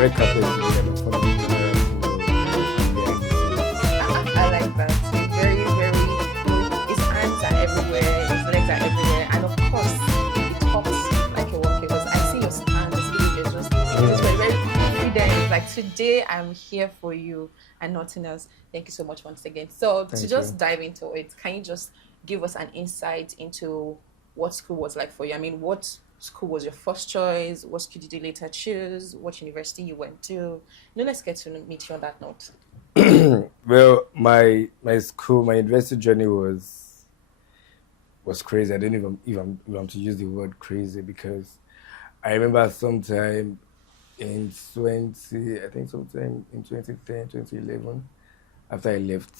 red carpet is like in front of the I like that. He's very, very. His hands are everywhere. His legs are everywhere, and of course, he talks like a walkie. Because I see your stand, this video is just very, very confident. Like today, I'm here for you and nothing else. Thank you so much once again. So to just dive into it, can you just give us an insight into what school was like for you? I mean, what school was your first choice? What school did you later choose? What university you went to? Let's get to meet you on that note. Well, my university journey was crazy. I don't even if I'm to use the word crazy, because I remember sometime in 2010, 2011, after I left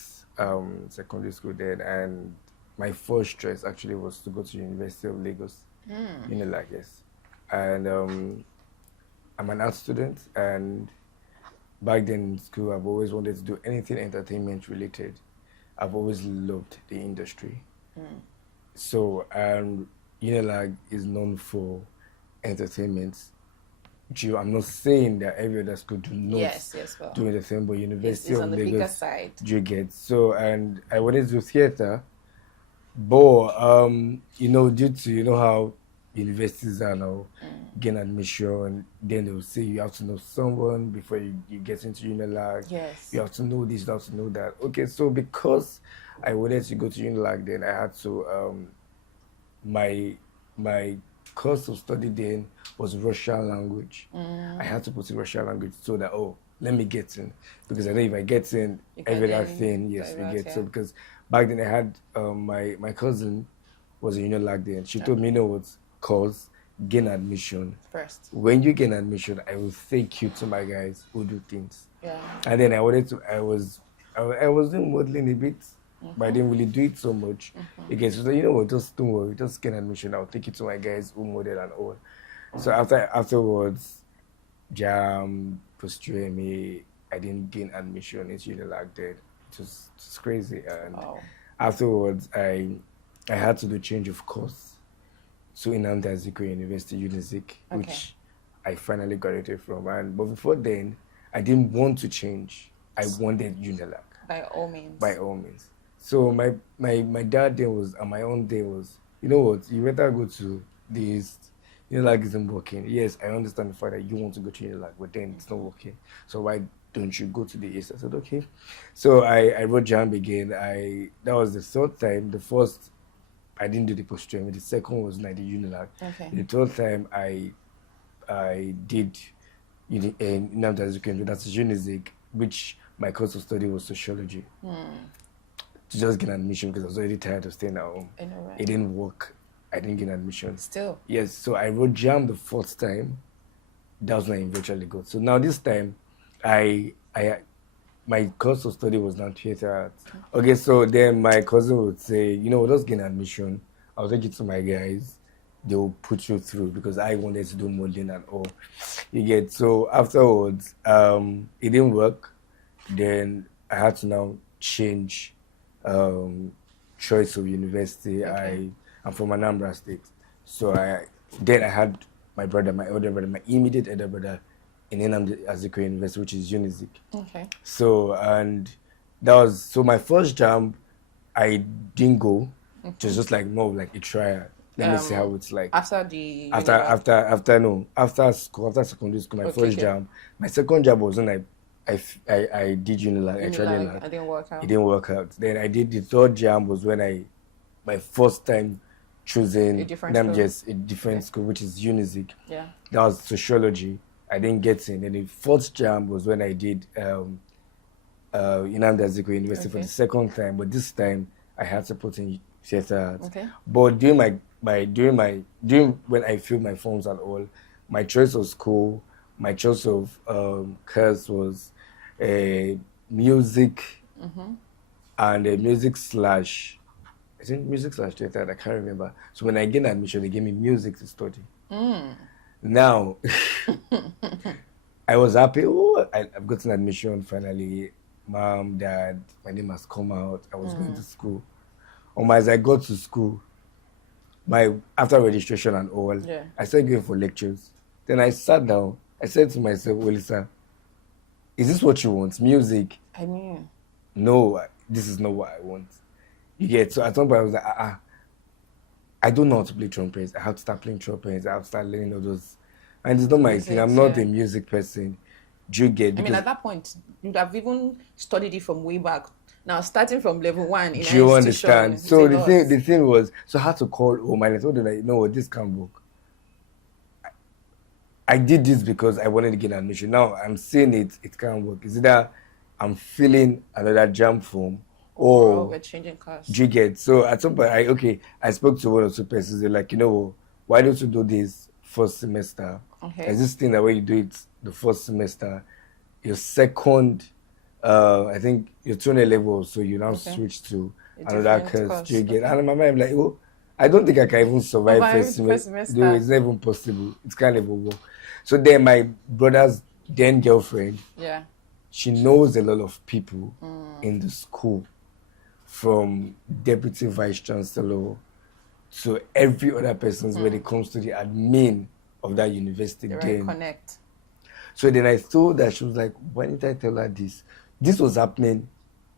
secondary school then, and my first choice actually was to go to University of Lagos, Unilag, yes. And I'm an art student, and back then in school, I've always wanted to do anything entertainment related. I've always loved the industry. So, Unilag is known for entertainment. I'm not saying that every other school do not do entertainment, but University of on the Lagos, bigger side. do you get? So, and I wanted to do theater, but due to how universities are now, gain admission, then they will say you have to know someone before you get into Unilag. Yes. You have to know this, you have to know that. Okay, so because I wanted to go to Unilag, then I had to my course of study then was Russian language. I had to put in Russian language so that let me get in, because I know if I get in, every other thing, yes, we get. So because back then I had my cousin was in Unilag then. She told me, what, cause gain admission first. When you gain admission, I will take you to my guys who do things. Yeah. And then I was doing modeling a bit, but I didn't really do it so much. Again, so what, just don't worry, just gain admission. I'll take you to my guys who model and all. So afterwards, Jamb, pursuing me, I didn't gain admission into Unilag then. It was crazy. And afterwards, I had to do change of course. So in University, Unizik, which I finally graduated from. But before then, I didn't want to change. I wanted Unilag. By all means. By all means. So my dad then was, and my own day was, what, you better go to the East. Unilag isn't working. Yes, I understand the fact that you want to go to Unilag, but then it's not working. So why don't you go to the East? I said, okay. So I wrote Jamb again. That was the third time. The first, I didn't do the post-training. The second was not the Unilag. Okay. The third time I did that's Unizik, which my course of study was sociology. To just get admission, because I was already tired of staying at home. I know, right? It didn't work. I didn't get admission. Still? Yes, so I wrote Jamb the fourth time. That was when I eventually got. So now this time, my course of study was now theater arts. Okay, so then my cousin would say, just get admission. I'll take you to my guys. They will put you through, because I wanted to do modeling and all. You get. So afterwards, it didn't work. Then I had to now change choice of university. Okay. I'm from Anambra State. So I had my brother, my elder brother, my immediate elder brother in Nnamdi Azikiwe University, which is Unizik. Okay. So, and that was, so my first Jamb, I didn't go. It was just like more of like a trial. Let me see how it's like. After the after secondary school, my first Jamb. My second Jamb was when I did Unilag. I tried Unilag. It didn't work out. It didn't work out. Then I did the third Jamb was when my first time choosing a different school, which is Unizik. Yeah. That was sociology. I didn't get in. And the fourth Jamb was when I did Nnamdi Azikiwe University for the second time. But this time I had to put in theater arts. Okay. But during when I filled my forms and all, my choice of school, my choice of course was music and music slash theater. I can't remember. So when I gained admission, they gave me music to study. Now, I was happy. I've gotten admission finally. Mom, Dad, my name has come out. I was going to school. As I got to school, after registration and all, I started going for lectures. Then I sat down I said to myself, Olisa, is this what you want? Music? I mean, No, this is not what I want. You get, so at some point I was like, I don't know how to play trumpets. I have to start playing trumpets. I have to start learning all those. And it's not my thing. I'm not a music person. Do you get? I mean, at that point, you'd have even studied it from way back. Now, starting from level 1 in do you understand? So the thing was, so I had to call home and I told them, like, you know what, this can't work. I did this because I wanted to get admission. Now I'm seeing it can't work. Is either I'm filling another Jamb form or we're changing class. Do you get? So at some point, I spoke to one or two persons. They're like, you know, why don't you do this first semester? Okay. There's this thing that when you do it the first semester, your second, I think your 20 level, so you now switch to another course. Do you get? And in my mind, I'm like, oh, I don't think I can even survive first semester. No, it's not even possible. It can't even work. So then my brother's then girlfriend, she knows a lot of people in the school, from deputy vice chancellor to every other person when it comes to the admin of that university. Then connect. So then I told her, she was like, why didn't I tell her this? This was happening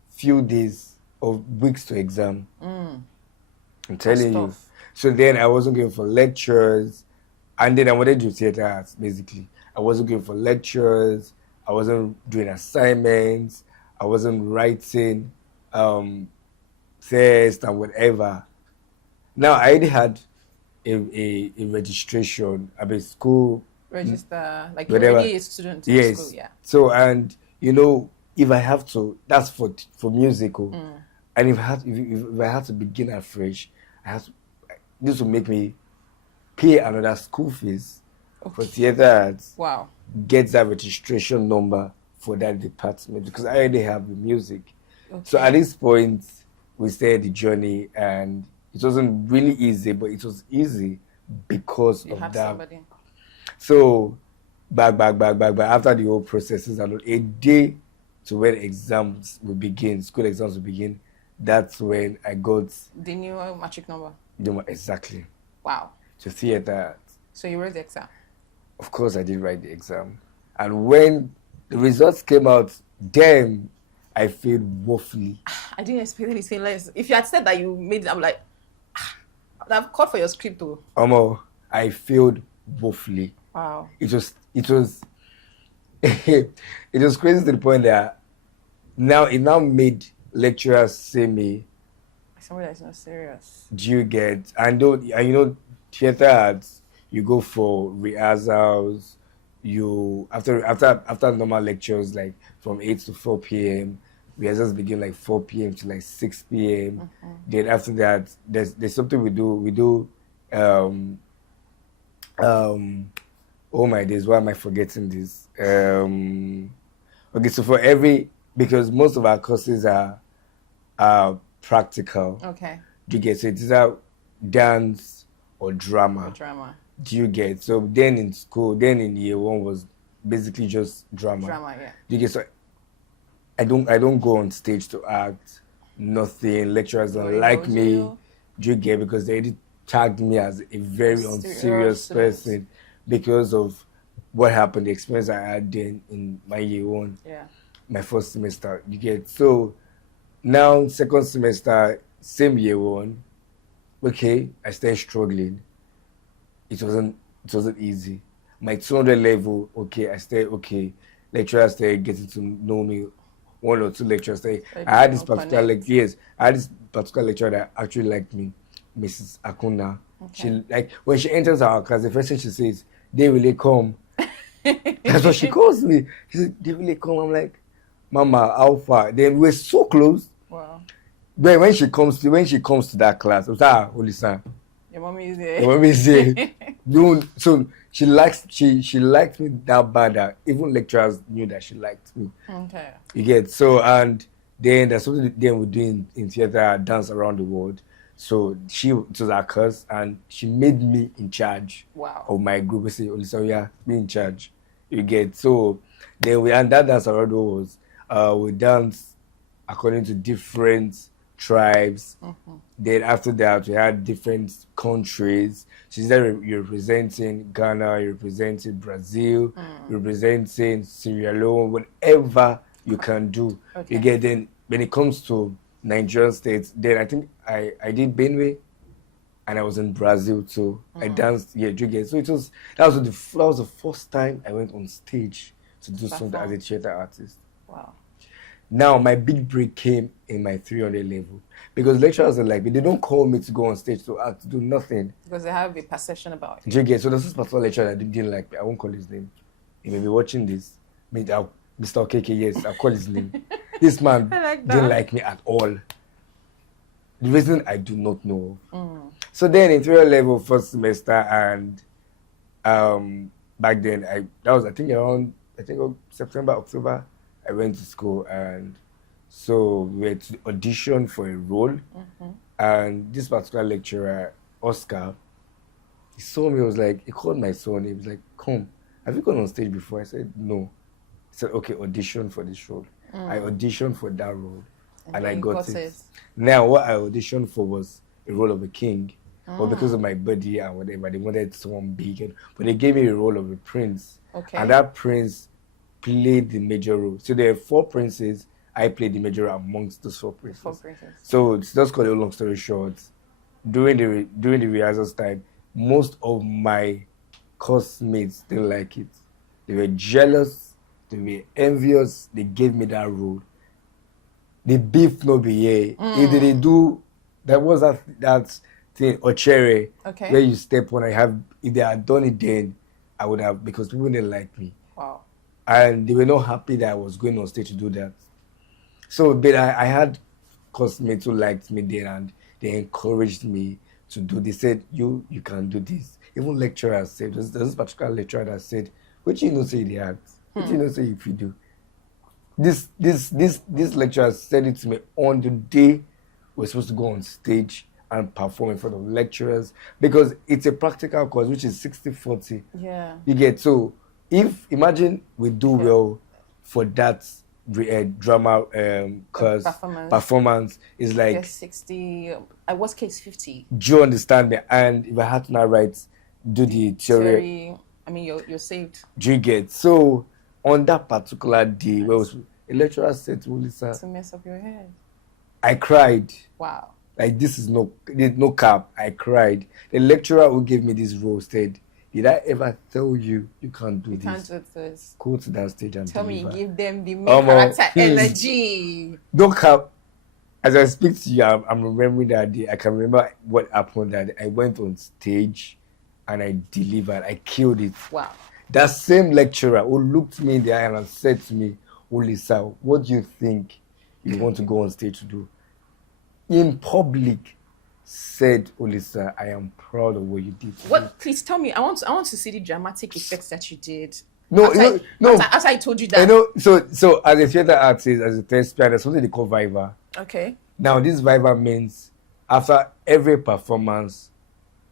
few days or weeks to exam. I'm telling you. So then I wasn't going for lectures. And then I wanted to do theater arts, basically. I wasn't going for lectures. I wasn't doing assignments. I wasn't writing tests and whatever. Now, I already had a registration at a school. Register, like you're already a student in yes. school, yeah. So, and, you know, if I have to, that's for musical. And if I have to begin afresh, this will make me pay another school fees for theater arts. Wow. Get that registration number for that department because I already have the music. So at this point, we started the journey and it wasn't really easy, but it was easy because of that. Somebody. So back after the whole processes and a day to when exams will begin, school exams will begin, that's when I got the new matric number. Exactly. Wow. To theater arts. So you wrote the exam? Of course I did write the exam. And when the results came out, damn, I failed woefully. I didn't expect anything less. If you had said that you made it, I'm like, I've called for your script too. I failed woefully. Wow. It was it was crazy to the point that it now made lecturers say me, somebody that's not serious. Do you get? And you know, theater arts, you go for rehearsals. You after normal lectures, like from 8 to 4 p.m. Rehearsals begin like 4 p.m. to like 6 p.m. Then after that, there's something we do. Oh my days, why am I forgetting this? Okay, so because most of our courses are practical. Okay. Do you get? So it's either dance or drama. Do you get? So then in school, in year 1 was basically just drama. Yeah. Do you get? So I don't go on stage to act. Nothing. Lecturers don't like me. Do you get? Because they already tagged me as a very unserious person because of what happened, the experience I had then in my year 1. Yeah. My first semester. You get? So now second semester, same year 1. Okay, I started struggling. It wasn't easy. My 200 level, okay, I stayed okay. Lecturers started getting to know me. 1 or 2 lecturers. I had this particular lecturer that actually liked me, Mrs. Akuna. Okay. She when she enters our class, the first thing she says, "They really come." That's what she calls me. She said, "They really come." I'm like, "Mama, how far?" Then we're so close. Wow. But when she comes to that class, I was Olisa. Your mommy is there. Your mommy is there. So she liked me that bad that even lecturers knew that she liked me. Okay. You get? So, and then there's something then we're doing in theater, dance around the world. So it was our course and she made me in charge of my group. We say, Olisa, yeah, be in charge. You get? So then that dance around the world was we dance according to different tribes. Then after that, we had different countries. She's there, you're representing Ghana, you're representing Brazil, you're representing Sierra Leone, whatever you can do. Okay. You get, then when it comes to Nigerian states, then I think I did Benue, and I was in Brazil too. I danced, you get. So that was the first time I went on stage to do something as a theater artist. Wow. Now, my big break came in my 300 level because lecturers are like, they don't call me to go on stage to act, to do nothing. Because they have a perception about it. Do you get? So there's this particular lecturer that didn't like me. I won't call his name. He may be watching this. Mr. KK, yes, I'll call his name. This man didn't like me at all. The reason I do not know. So then in 300 level, first semester, and back then, I think around September, October, I went to school, and so we had to audition for a role. And this particular lecturer, Oscar, he saw me. He called my son. He was like, "Come, have you gone on stage before?" I said, "No." He said, "Okay, audition for this role." I auditioned for that role, and I got it. Now, what I auditioned for was a role of a king, but because of my body and whatever, they wanted someone big, but they gave me a role of a prince. Okay. And that prince played the major role. So there are 4 princes. I played the major role amongst those 4 princes. 4 princes. So it's just called a long story short. During the rehearsals time, most of my classmates didn't like it. They were jealous. They were envious. They gave me that role. The beef no be here. If they do, that was that thing, Ochere, where you step on. If they had done it then, I would have, because people didn't like me. Wow. And they were not happy that I was going on stage to do that. So, but I had classmates who liked me then, and they encouraged me to do. They said, "You can do this." Even lecturers said, there's this particular lecturer that said, "What you know say the act? What you know say if you do?" This lecturer said it to me on the day we're supposed to go on stage and perform in front of lecturers, because it's a practical course, which is 60-40. Yeah. You get, so if imagine we do well for that drama course performance is like 60. At worst case 50. Do you understand me? And if I had to now do the theory, I mean, you're saved. Do you get? So on that particular day, where was a lecturer said to Olisa, to mess up your head. I cried. Wow. Like, this is no cap. I cried. The lecturer who gave me this role said, "Did I ever tell you can't do this? Can't do this. Go to that stage and tell deliver." me, give them the main character energy. Don't cap. As I speak to you, I'm remembering that day. I can remember what happened that day. I went on stage and I delivered. I killed it. Wow. That same lecturer who looked me in the eye and said to me, "Olisa, what do you think you want to go on stage to do?" In public, said, "Olisa, I am proud of what you did." What? Please tell me. I want to see the dramatic effects that you did. No, After I told you that. I know. So as a theater artist, as a thespian, there's something they call Viva. Okay. Now, this Viva means after every performance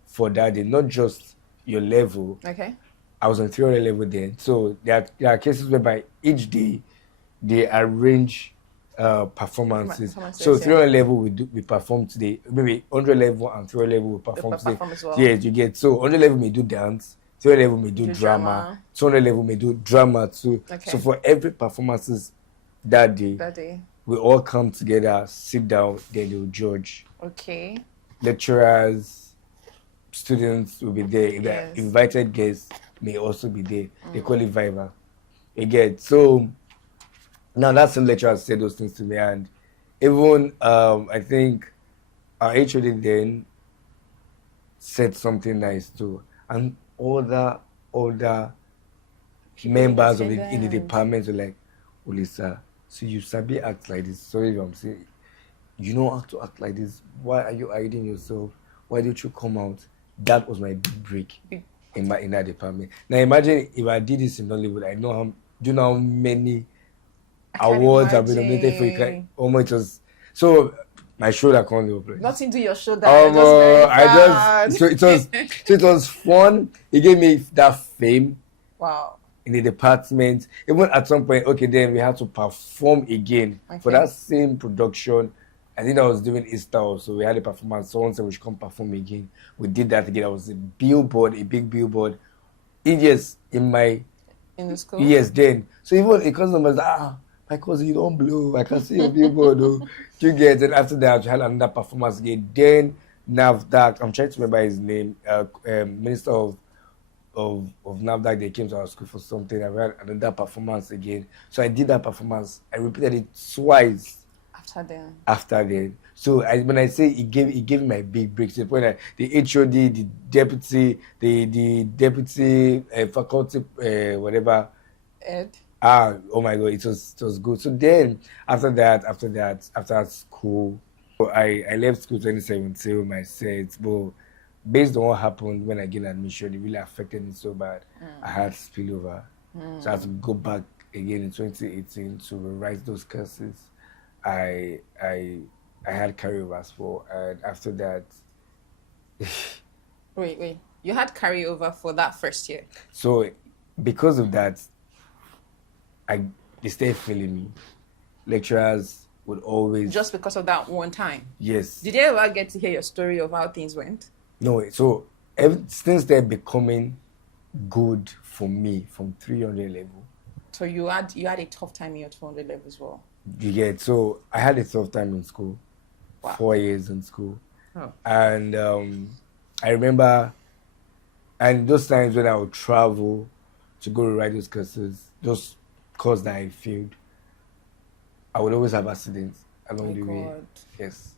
for that day, not just your level. Okay. I was on 300 level then. So there are cases whereby each day they arrange performances. So 300 level we perform today. Maybe 100 level and 300 level we perform today. As well. Yes, you get. So 100 level may do dance. 300 level may do drama. 200 level may do drama too. Okay. So for every performances that day, we all come together, sit down, then they'll judge. Okay. Lecturers, students will be there. The invited guests may also be there. They call it Viva. Again, so now that same lecturer said those things to me, and even I think our HOD then said something nice too, and older members in the department were like, "Olisa, so you sabi act like this? Sorry if I'm saying, you know how to act like this. Why are you hiding yourself? Why don't you come out?" That was my big break in that department. Now imagine if I did this in Hollywood, do you know how many awards have been nominated for it? Almost. It was so my shoulder can't open. Nothing to your shoulder. So it was fun. It gave me that fame. Wow. In the department, even at some point, okay, then we had to perform again for that same production. I think I was doing Easter also. We had a performance. Someone said we should come perform again. We did that again. I was a billboard, a big billboard. Yes, in the school. Yes, then. So even a cousin was my cousin, you don't blow. I can see your billboard. Oh. You get it. After that, I had another performance again. Then NAFDAC, I'm trying to remember his name. Minister of NAFDAC, they came to our school for something. I had another performance again. So I did that performance. I repeated it twice. After then. So when I say it gave me my big break, to the point that the HOD, the deputy faculty, whatever. Ed. Oh my God, it was good. So then after school, I left school 2017 with my sets, but based on what happened when I gained admission, it really affected me so bad. I had spillover. So I had to go back again in 2018 to rewrite those courses. I had carryovers for, and after that. Wait. You had carryover for that first year? So because of that, they started feeling me. Lecturers would always... Just because of that one time? Yes. Did you ever get to hear your story of how things went? No, so since they're becoming good for me from 300 level. So you had a tough time in your 200 level as well? You get, so I had a tough time in school. Wow. 4 years in school. Oh. And I remember, and those times when I would travel to go to write those courses, those courses that I failed, I would always have accidents along the way. Yes.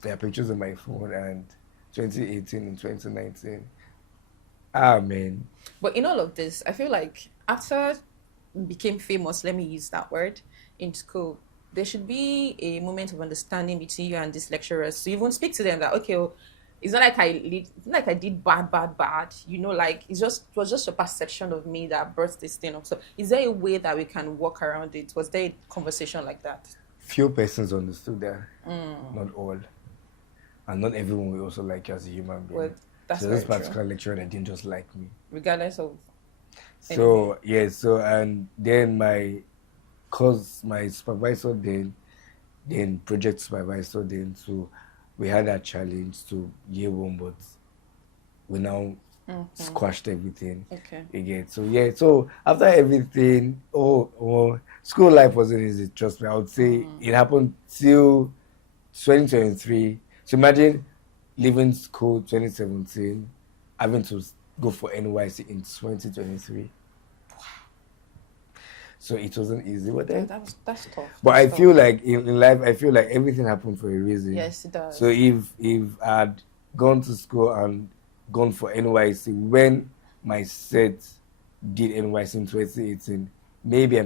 There are pictures on my phone, and 2018 and 2019. Man. But in all of this, I feel like after you became famous, let me use that word, in school, there should be a moment of understanding between you and these lecturers. So you won't speak to them that, okay, well, it's not like I did bad. You know, like it was just a perception of me that brought this thing up. So is there a way that we can walk around it? Was there a conversation like that? Few persons understood that. Not all. And not everyone will also like you as a human being. Well, that's so this particular lecturer that didn't just like me. Regardless of... So, yeah, and then my supervisor then project supervisor then, so we had that challenge to year one, but we now squashed everything. Okay. Again. So yeah, so after everything, school life wasn't easy, trust me. I would say it happened till 2023. So imagine leaving school 2017, having to go for NYC in 2023. So it wasn't easy, but then that's tough. But I feel like in life, I feel like everything happened for a reason. Yes, it does. So if I'd gone to school and gone for NYC when my set did NYC in 2018, maybe I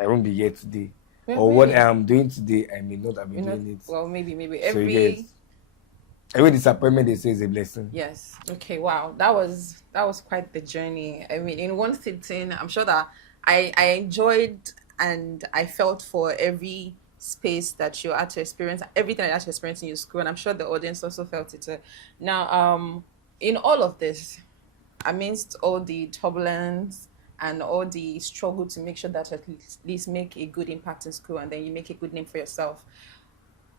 won't be here today. Or what I am doing today, I may not have been doing it. Well, maybe every disappointment they say is a blessing. Yes. Okay. Wow. That was quite the journey. I mean, in one sitting, I'm sure that I enjoyed and I felt for every space that you had to experience, everything I had to experience in your school, and I'm sure the audience also felt it. Now, in all of this, amidst all the turbulence and all the struggle to make sure that at least make a good impact in school and then you make a good name for yourself,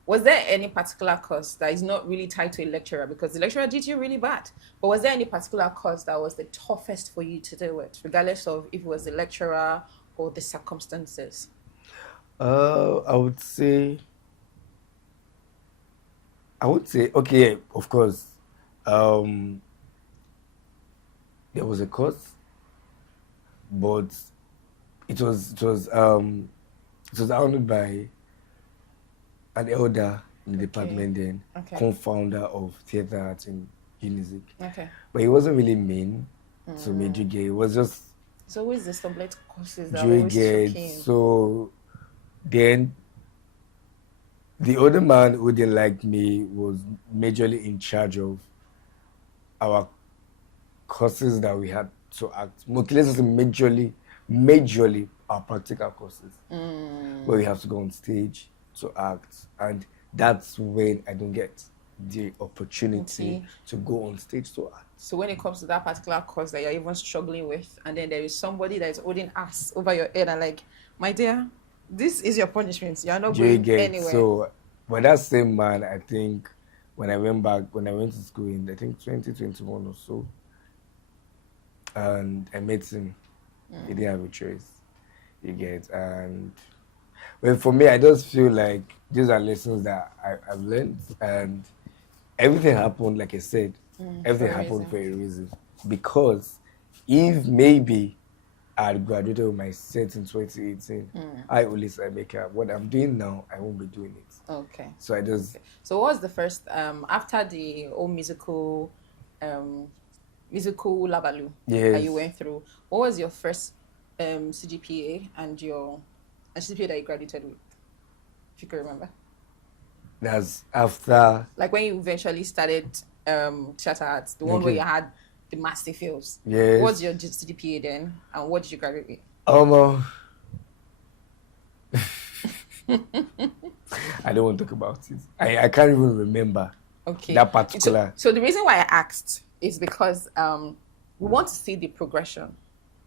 was there any particular course that is not really tied to a lecturer, because the lecturer did you really bad, but was there any particular course that was the toughest for you to deal with, regardless of if it was the lecturer or the circumstances? I would say, okay, of course. There was a course, but it was owned by an elder in the department then, co-founder of theatre arts in Unizik. Okay. But he wasn't really mean to me, it was just... It's always the sublet courses that always shocking. So then the other man who didn't like me was majorly in charge of our courses that we had to act. Let's say majorly our practical courses, where we have to go on stage to act, and that's when I don't get the opportunity to go on stage to act. So when it comes to that particular course that you're even struggling with, and then there is somebody that is holding ass over your head and like, my dear, this is your punishment. You're not going anywhere. So But that same man, I think, when I went to school in, I think, 2021 or so, and I met him, he didn't have a choice, you get. And, well, for me, I just feel like these are lessons that I've learned, and everything happened, like I said, everything happened for a reason. Because if maybe I had graduated with my set in 2018, I, Olisa, Emeka, what I'm doing now, I won't be doing it. Okay. So I just... So what was the first, after the whole musical Labalu that you went through, what was your first CGPA and your CGPA that you graduated with, if you can remember? That's after... Like when you eventually started theater arts, the one where you had the master fields. Yes. What was your CGPA then, and what did you graduate with? I don't want to talk about it. I can't even remember that particular... So the reason why I asked is because we want to see the progression,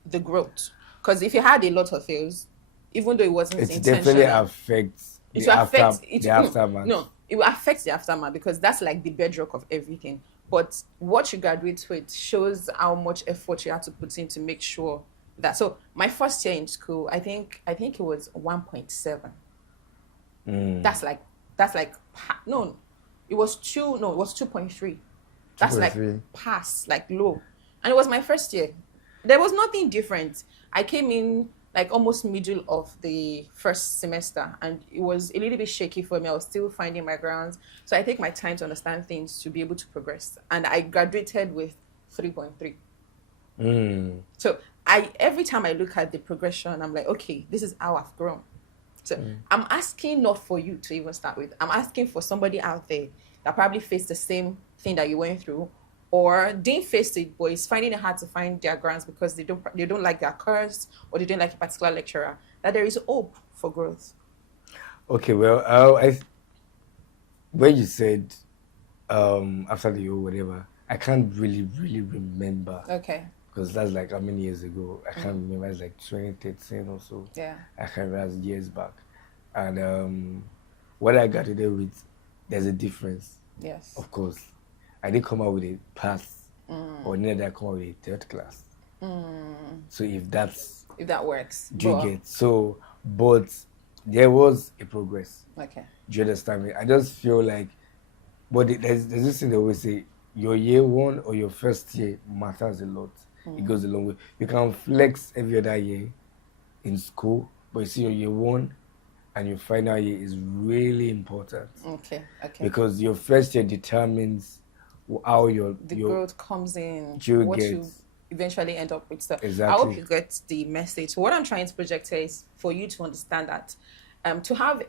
the growth. Because if you had a lot of fails, even though it wasn't intentional... It definitely affects the aftermath. No, it will affect the aftermath because that's like the bedrock of everything. But what you graduate with shows how much effort you have to put in to make sure that... So my first year in school, I think it was 1.7. That's like no, it was 2.3. That's like pass, like low. And it was my first year. There was nothing different. I came in like almost middle of the first semester, and it was a little bit shaky for me. I was still finding my grounds. So I take my time to understand things to be able to progress. And I graduated with 3.3. So every time I look at the progression, I'm like, okay, this is how I've grown. So I'm asking not for you to even start with. I'm asking for somebody out there that probably faced the same thing that you went through, or didn't face it, but is finding it hard to find their grounds because they don't like their course, or they don't like a particular lecturer, that there is hope for growth. Okay, well, when you said after the year, whatever, I can't really remember. Okay. Because that's like how many years ago? I can't remember. It's like 2013 or so. Yeah. I can't remember. It's years back. And what I got to do with, there's a difference. Yes. Of course. I didn't come out with a pass, or neither did I come out with a third class. So if that works. Do you get? So, but there was a progress. Okay. Do you understand me? I just feel like, but there's this thing they always say, your year one or your first year matters a lot. It goes a long way. You can flex every other year in school, but you see your year one and your final year is really important. Okay. Because your first year determines how your growth comes in, you eventually end up with stuff. Exactly. I hope you get the message. So what I'm trying to project here is for you to understand that to have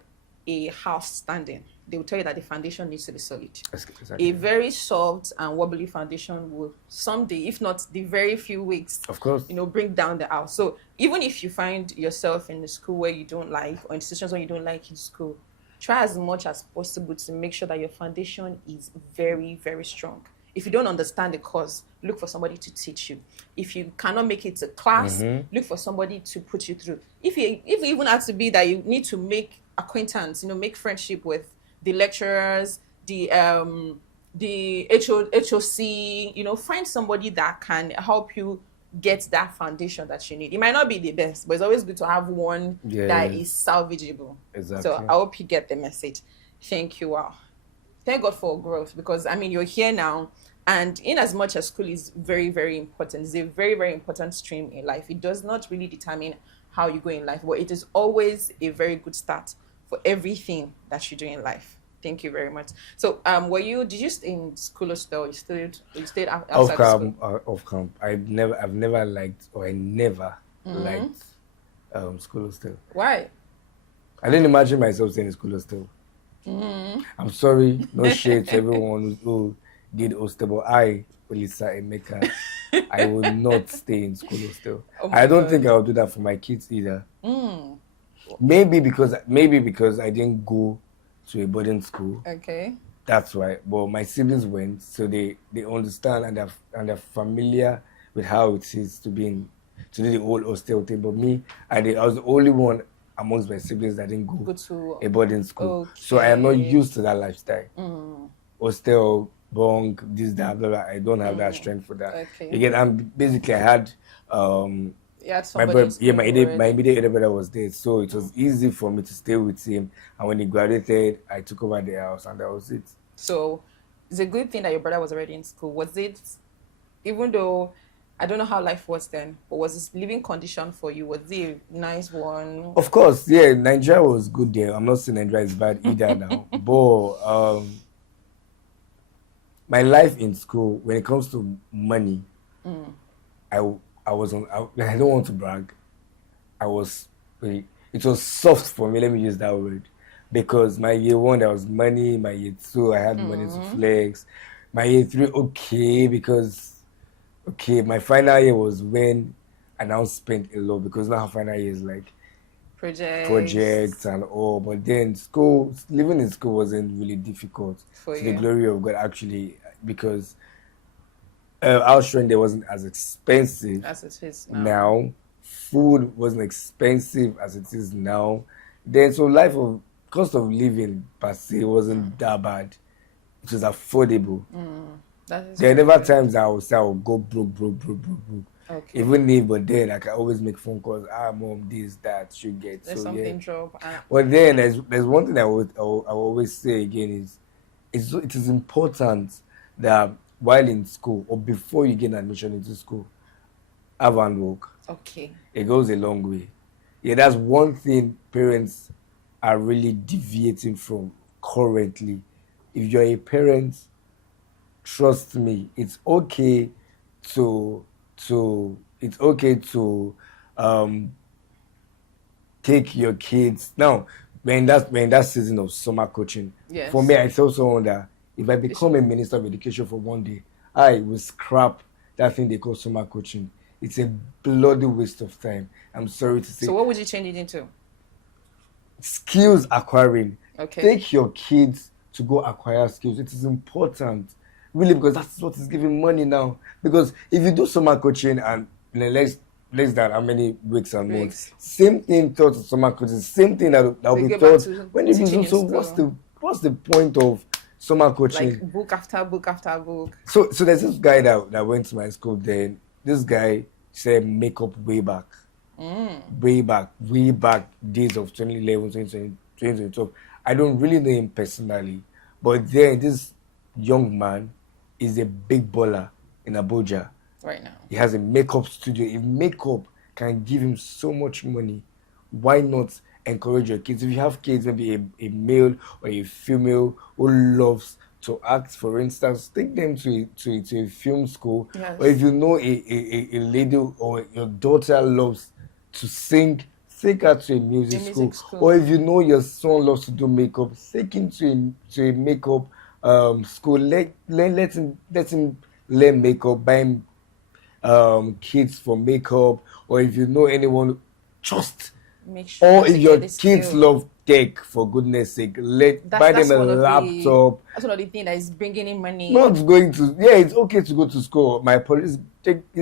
a house standing, they will tell you that the foundation needs to be solid. Exactly. A very soft and wobbly foundation will someday, if not the very few weeks, of course, bring down the house. So even if you find yourself in the school where you don't like, or in situations where you don't like in school, try as much as possible to make sure that your foundation is very, very strong. If you don't understand the course, look for somebody to teach you. If you cannot make it to class, look for somebody to put you through. If it even has to be that you need to make acquaintance, make friendship with the lecturers, the HOC, find somebody that can help you get that foundation that you need. It might not be the best, but it's always good to have one that is salvageable. Exactly. So I hope you get the message. Thank you. Wow. Thank God for growth, because you're here now, and in as much as school is very, very important, it's a very, very important stream in life. It does not really determine how you go in life, but it is always a very good start for everything that you do in life. Thank you very much. So, did you stay in school hostel? You stayed outside school? Off camp. I've never liked school hostel. Why? I didn't imagine myself staying in school hostel. I'm sorry, no shade to everyone who did hostel, but I, Olisa, Emeka, I will not stay in school hostel. I don't think I will do that for my kids either. Maybe because I didn't go to a boarding school. Okay. That's why. But my siblings went, so they understand and they're familiar with how it is to do the whole hostel thing. But me, I was the only one amongst my siblings that didn't Go go to a boarding school. So I am not okay. used to that lifestyle. Hostel, bunk, this, that, blah, blah. I don't have that strength for that. Okay. Again, basically I had Yeah, my immediate elder brother was there, so it was easy for me to stay with him. And when he graduated, I took over the house, and that was it. So it's a good thing that your brother was already in school. Was it, even though I don't know how life was then, but was his living condition for you? Was it a nice one? Of course, yeah. Nigeria was good there. I'm not saying Nigeria is bad either now, but my life in school, when it comes to money, I was on. I don't want to brag. It was soft for me. Let me use that word, because my year 1 there was money. My year 2 I had money to flex. My year 3 my final year was when I now spent a lot, because now final year is like projects and all. But then living in school wasn't really difficult, to the glory of God, actually, because our strength there wasn't as expensive as it is now. Food wasn't expensive as it is now. Then so cost of living per se wasn't that bad. It was affordable. There are never times I would say I would go broke. Okay. Even if, but then I can always make phone calls. Mom, this, that, should get. There's something drop. But then there's one thing I will always say again is it is important that while in school or before you get admission into school, have handwork. Okay. It goes a long way. Yeah, that's one thing parents are really deviating from currently. If you're a parent, trust me, it's okay to take your kids. Now, when that season of summer coaching, yes. For me, I tell someone that if I become a minister of education for one day, I will scrap that thing they call summer coaching. It's a bloody waste of time. I'm sorry to say. So what would you change it into? Skills acquiring. Okay. Take your kids to go acquire skills. It is important. Really, because that's what is giving money now. Because if you do summer coaching and less than how many weeks and months, same thing taught to summer coaching, same thing that will be taught when you do. So what's the point of summer coaching? Like book after book after book. So there's this guy that went to my school then. This guy said makeup way back. Way back days of 2011, 2012. I don't really know him personally. But then this young man is a big baller in Abuja. Right now. He has a makeup studio. If makeup can give him so much money, why not encourage your kids? If you have kids, maybe a male or a female who loves to act, for instance, take them to a film school. Yes. Or if you know a lady or your daughter loves to sing, take her to a music school. Or if you know your son loves to do makeup, take him to a makeup school. Let him learn makeup, buy him kids for makeup. Or if you know anyone, just make sure. Or if your kids love tech, for goodness sake, buy them a laptop. That's one of the things that is bringing in money. Not going to, it's okay to go to school. It's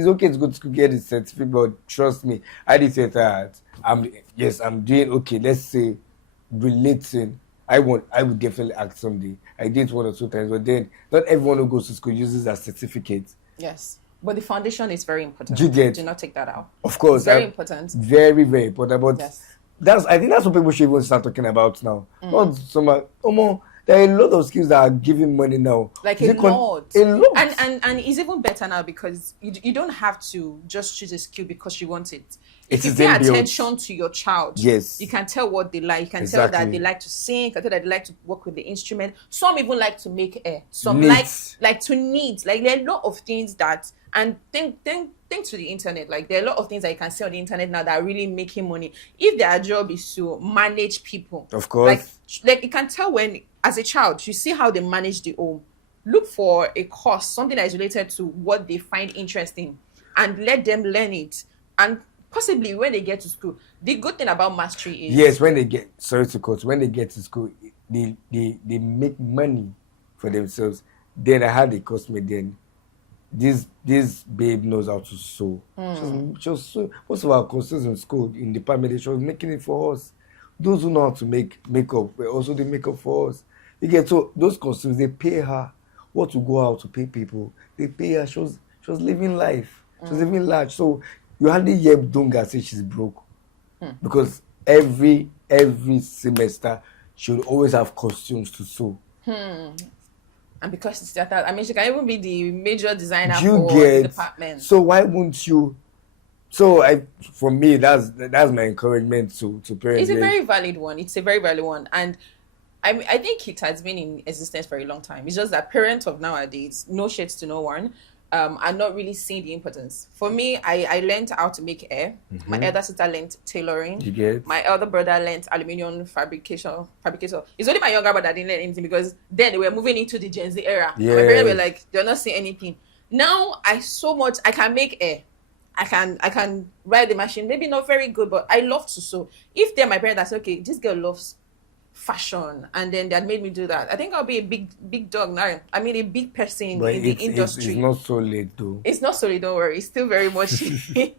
okay to go to school, get a certificate, but trust me, I did theater art. I'm doing okay. Let's say relating. I would definitely act someday. I did 1 or 2 times, but then not everyone who goes to school uses a certificate. Yes. But the foundation is very important. Do not take that out. Of course. It's very important. Very, very important. But yes. I think that's what people should even start talking about now. Not so much. There are a lot of skills that are giving money now. Like a lot. And it's even better now because you don't have to just choose a skill because you want it. If you pay attention to your child, yes, you can tell what they like. You can tell that they like to sing. You can tell that they like to work with the instrument. Some even like to make hair. Some like to knit. Like there are a lot of things that, and think to the internet. Like there are a lot of things that you can see on the internet now that are really making money. If their job is to manage people, of course, like you can tell when as a child you see how they manage the home. Look for a course, something that is related to what they find interesting, and let them learn it. And possibly when they get to school, the good thing about mastery is when they get to school, they make money for themselves. Then I had a classmate then. This babe knows how to sew. She was so, most of our courses in school in the department, she was making it for us. those who know how to make makeup were also the makeup for us. You get, so those costumes, they pay her what to go out to pay people. They pay her. She was living life. She was living large. So you hardly hear Dunga say she's broke. Because every semester she would always have costumes to sew. And because it's theater, I mean, she can even be the major designer You for get, the department. so why won't you? So for me, that's my encouragement to parents. It's a very valid one. It's a very valid one, and I think it has been in existence for a long time. It's just that parents of nowadays, no shades to no one, are not really seeing the importance. For me, I learned how to make hair. My elder sister learned tailoring. You get? My elder brother learned aluminium fabricator. It's only my younger brother that didn't learn anything, because then they were moving into the Gen Z era. Yes. My parents were like, they're not seeing anything. Now I can make hair. I can ride the machine. Maybe not very good, but I love to sew. If they're my parents that say, okay, this girl loves fashion, and then that made me do that, I think I'll be a big dog now. I mean, a big person in the industry. It's not so late though. It's not so late, don't worry. It's still very much in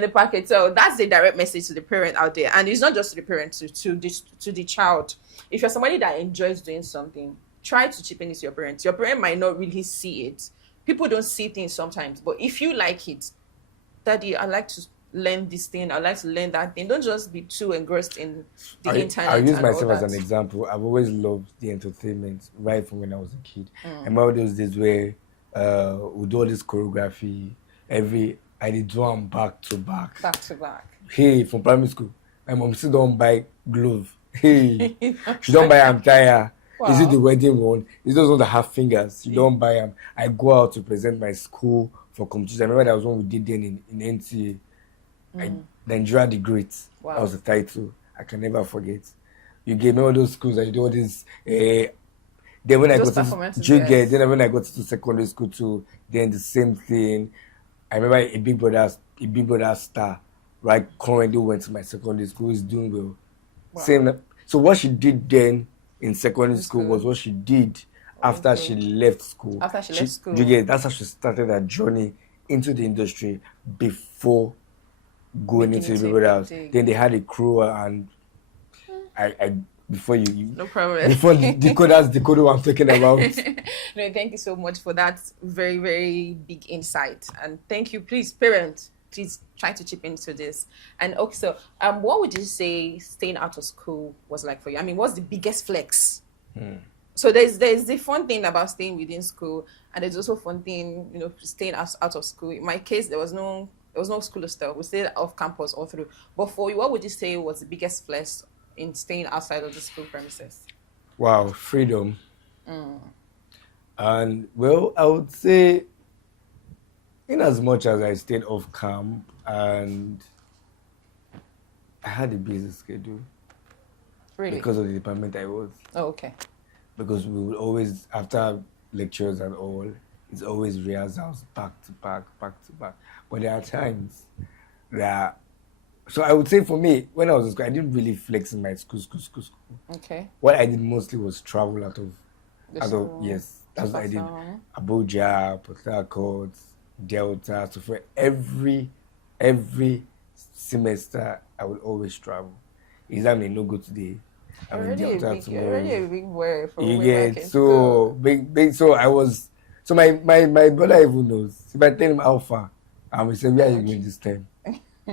the packet. So that's the direct message to the parent out there, and it's not just to the parent, to the child. If you're somebody that enjoys doing something, try to chip in with your parents. Your parent might not really see it. People don't see things sometimes, but if you like it, Daddy, I like to learn this thing, I like to learn that thing. Don't just be too engrossed in the internet. I'll use and myself all as that. an example. I've always loved the entertainment right from when I was a kid. I remember those days where we do all this choreography. I did do them back to back. Back to back. Hey, from primary school, my mom still don't buy glove. Hey, she don't buy tire. Wow. Is it the wedding one? Is those ones that have fingers? She don't buy them. I go out to present my school for competition. I remember that was one we did then in NTA. Nigeria the Great. Wow. That was the title. I can never forget. You gave me all those schools that you do all this. Then when I Those got performances, to yes. then when I got to secondary school too, then the same thing. I remember a big brother star, right? Currently went to my secondary school. Is doing well. Wow. Same. So what she did then in secondary school was what she did after she left school. After she left school. You get, that's how she started her journey into the industry before going Making into the it Big Brother a house. big Then they had a crew, and I before you No problem. before the decoder what I'm talking about. No, thank you so much for that very, very big insight. And thank you. Please, parents, please try to chip into this. And also, what would you say staying out of school was like for you? I mean, what's the biggest flex? So there's the fun thing about staying within school, and there's also fun thing, staying out of school. In my case, there was no school stuff. We stayed off campus all through. But for you, what would you say was the biggest flex in staying outside of the school premises? Wow, freedom. And well, I would say, in as much as I stayed off camp and I had a busy schedule Really? because of the department I was. Oh, okay. Because we would always, after lectures and all, it's always rehearsals back to back. But there are times that, so I would say for me, when I was in school, I didn't really flex in my school. Okay. What I did mostly was travel out of school. yes, that's what I did. Awesome. Abuja, Port Harcourt, Delta. So for every semester, I would always travel. Exam may no go today. I'm in Delta tomorrow. Already a big boy for You women. get so big. So I was. So my brother even knows. If I tell him how far, I will say, where are you going this time?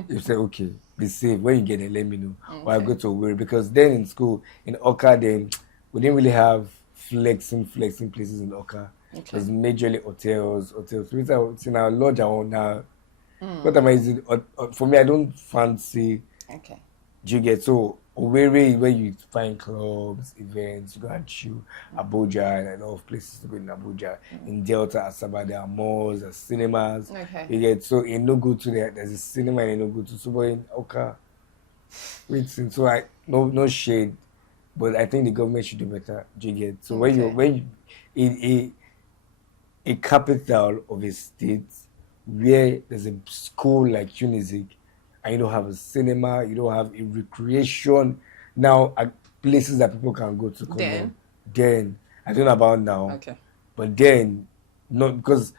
You say, okay, be safe. When you get there, let me know. Or I go to Owerri, because then in school in Oka, then we didn't really have flexing places in Oka. It was majorly hotels. So it's in our lodge around now. What am I using? For me, I don't fancy. Okay. Do you get so? Owerri, where you find clubs, events, you go and chill. Abuja, and a lot of places to go in Abuja. In Delta, Asaba, there are malls, there are cinemas. Okay. You get, so in no go to there's a cinema in no go to. So but in Oka, waiting. So no shade, but I think the government should do better. Do you get? So when you in a capital of a state where there's a school like Unizik, and you don't have a cinema, you don't have a recreation now, places that people can go to. Then I don't know about now. Okay. But then, not because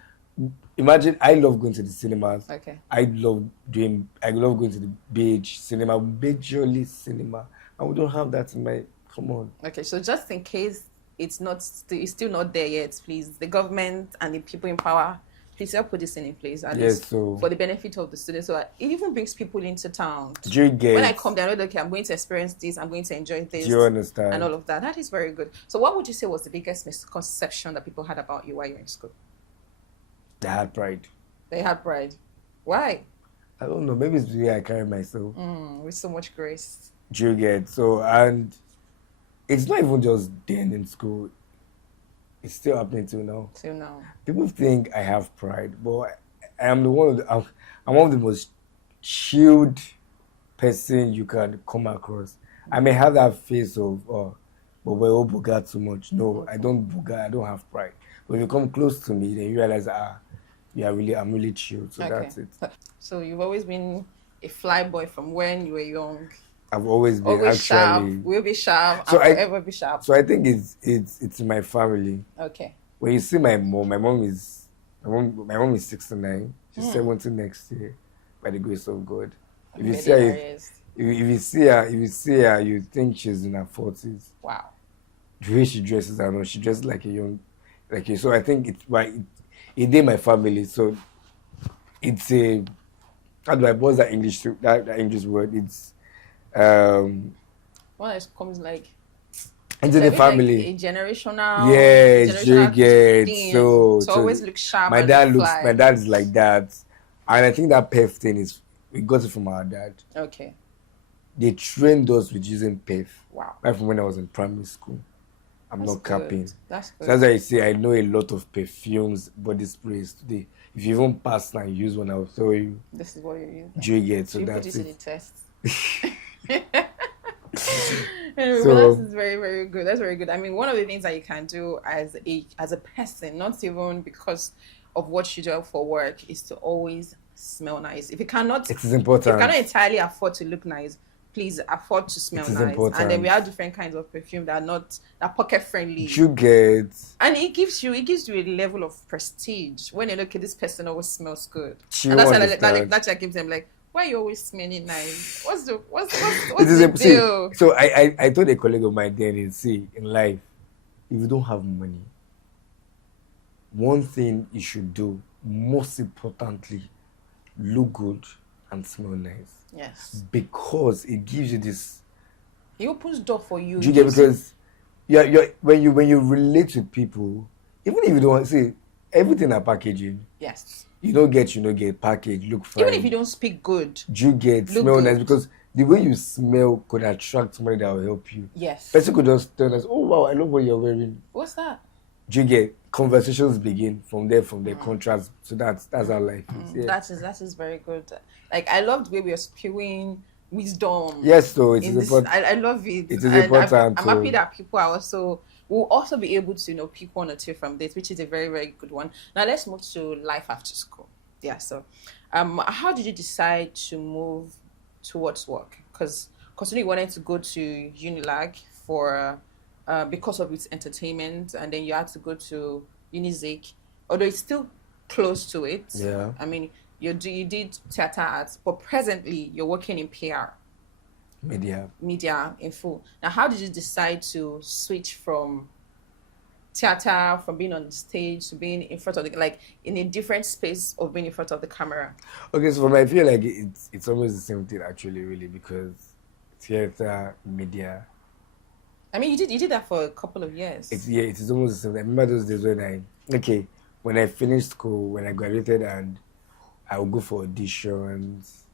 imagine I love going to the cinemas. Okay. I love going to the beach cinema, majorly cinema. and we don't have that in my. Come on. Okay, so just in case it's still not there yet, please, the government and the people in power, please help put this in place at least for the benefit of the students. So it even brings people into town. Do you get? When I come there, I know, okay, I'm going to experience this, I'm going to enjoy this. Do you understand? And all of that. That is very good. So what would you say was the biggest misconception that people had about you while you're in school? They had pride. They had pride. Why? I don't know. Maybe it's the way I carry myself. With so much grace. Do you get? So, and it's not even just then in school. It's still happening till now. Till now. People think I have pride, but I am I'm one of the most chilled person you can come across. I may have that face of, but we all booga too much. No, I don't booga. I don't have pride. When you come close to me, then you realize, I'm really chilled. So that's it. So you've always been a fly boy from when you were young. I've always been always actually sharp. We'll be sharp. So and forever be sharp. So I think it's my family. Okay. When you see my mom is 69. She's 70 next year, by the grace of God. If you see her, you think she's in her 40s. Wow. The way she dresses, I don't know, she dresses like a young, so I think it did my family. So it's how do I what's that English that English word? It's one that comes like into the family, like a generational. Yes, you get so always look sharp. My dad is like that, and I think that PEF thing we got it from our dad. Okay. They trained us with using PEF. Wow. Right from when I was in primary school. I'm not capping. That's good. So that's why I say I know a lot of perfumes, body sprays today. If you even pass and use one, I'll tell you. This is what you're using. Do you get? So you that's put it. In the test. Anyway, so that's very, very good. That's very good. I mean, one of the things that you can do as a person, not even because of what you do for work, is to always smell nice. If you cannot, it is important. If you cannot entirely afford to look nice, please afford to smell nice. Important. And then we have different kinds of perfume that are pocket friendly. You get. And it gives you a level of prestige when you look at this person always smells good. And that's what gives them like, why are you always smelling nice? What's the deal? So I told a colleague of mine then, in life, if you don't have money, one thing you should do, most importantly, look good and smell nice. Yes. Because it gives you this. It opens door for you. Do you get? Because when you relate with people, even if you don't want to say everything are packaging. Yes. You don't get package, look fine. Even if you don't speak good. Do you get smell nice? Because the way you smell could attract somebody that will help you. Yes. Person could just tell us, oh wow, I love what you're wearing. What's that? Do you get? Conversations begin from there, contrast. So that's how life is. Yeah. That is very good. Like I love the way we are spewing wisdom. Yes, so it is important. I love it. It is important. I'm happy that people are will also be able to pick one or two from this, which is a very, very good one. Now let's move to life after school. Yeah. So, how did you decide to move towards work? Because you wanted to go to Unilag for because of its entertainment, and then you had to go to Unizik, although it's still close to it. Yeah. I mean, you did theater arts, but presently you're working in PR. Media in full. Now, how did you decide to switch from theater, from being on the stage to being in front of in a different space of being in front of the camera? Okay, so I feel like it's almost the same thing actually, really, because theater, media. I mean, you did that for a couple of years. It is almost the same. I remember those days when I finished school, when I graduated, and I would go for auditions.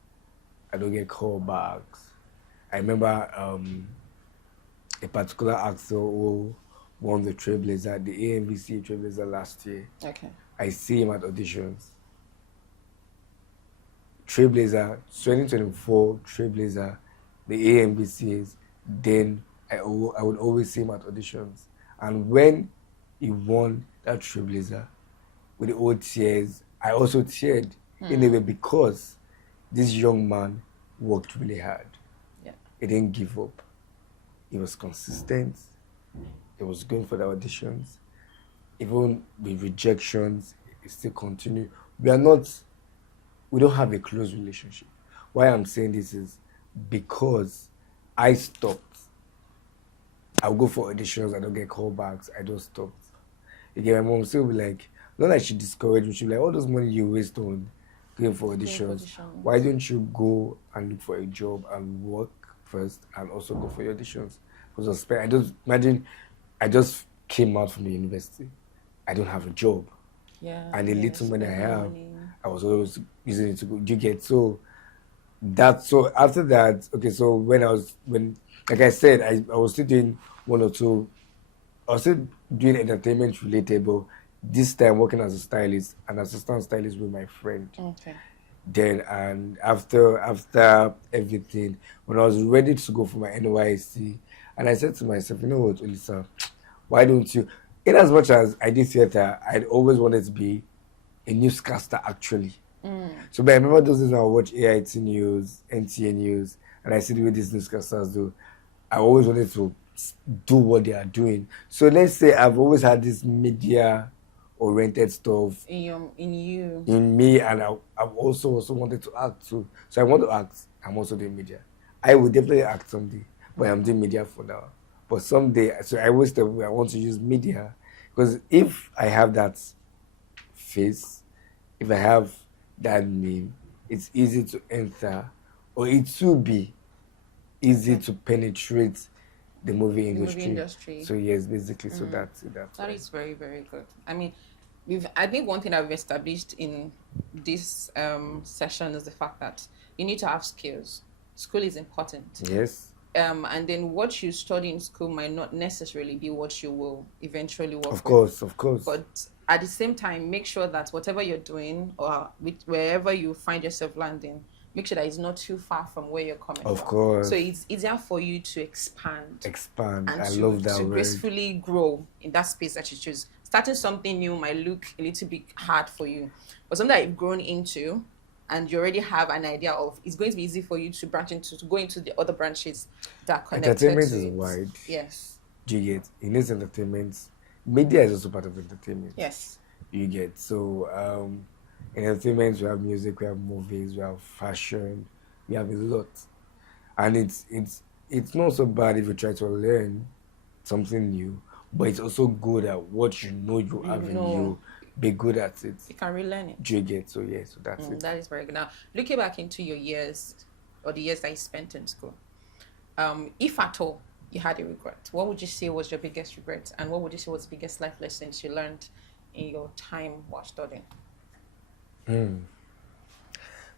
I don't get callbacks. I remember a particular actor who won the Trailblazer, the AMVC Trailblazer last year. Okay. I see him at auditions. Trailblazer, 2024 Trailblazer, the AMVCs, then I would always see him at auditions. And when he won that Trailblazer with the old tears, I also teared in a way because this young man worked really hard. He didn't give up. He was consistent. He was going for the auditions. Even with rejections, he still continued. We don't have a close relationship. Why I'm saying this is because I stopped I'll go for auditions, I don't get callbacks, I just stopped. Again, my mom still be like, not that she discouraged me, she'll be like, all those money you waste on going for auditions, why don't you go and look for a job and work first and also go for your auditions? Because I just imagine I just came out from the university. I don't have a job. Yeah. And the little money I have, I was always using it to go. Do you get so after that, okay, so when like I said, I was still doing one or two, I was still doing entertainment relatable, this time working as a stylist, an assistant stylist with my friend. Okay. Then and after everything, when I was ready to go for my NYC, and I said to myself, you know what, Olisa, why don't you, in as much as I did theater, I'd always wanted to be a newscaster actually. So but I remember those days I would watch AIT News, NTA News, and I see the way these newscasters do. I always wanted to do what they are doing. So let's say I've always had this media oriented stuff in me, and I've also wanted to act too. So I want to act. I'm also doing media. I will definitely act someday, but I'm doing media for now. But someday, so I always tell people I want to use media, because if I have that face, if I have that name, it's easy to enter, or it will be easy to penetrate the movie industry. So yes, basically, so that's it. That is very, very good. I mean, I think one thing that we've established in this session is the fact that you need to have skills. School is important. Yes. And then what you study in school might not necessarily be what you will eventually work with. Of course. But at the same time, make sure that whatever you're doing or wherever you find yourself landing, make sure that it's not too far from where you're coming from. Of course. So it's easier for you to expand. And I love that to word. gracefully grow in that space that you choose. Starting something new might look a little bit hard for you, but something that you've grown into and you already have an idea of, it's going to be easy for you to branch into, to go into the other branches that are connected entertainment to is it. wide. Yes. Do you get? In this entertainment, media is also part of entertainment. Yes. You get? So in entertainment, we have music, we have movies, we have fashion, we have a lot. And it's not so bad if you try to learn something new, but it's also good at what you know you have in you. Be good at it. You can relearn it. Do you get? So yeah, so that's it. That is very good. Now, looking back into your years, or the years that you spent in school, if at all you had a regret, what would you say was your biggest regret, and what would you say was the biggest life lessons you learned in your time while studying?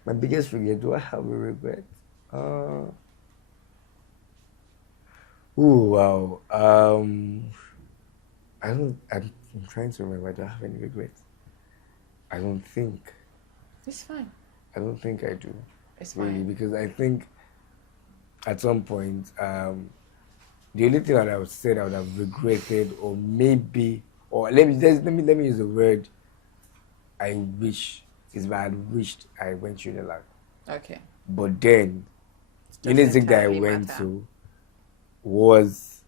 My biggest regret, do I have a regret? Oh wow. I'm trying to remember. Do I have any regrets? I don't think. It's fine. I don't think I do. It's really, fine. because I think at some point, the only thing that I would say that I would have regretted, or maybe, or let me use the word I wish, is that I had wished I went to Unilag. Okay. But then, Unizik that I went to was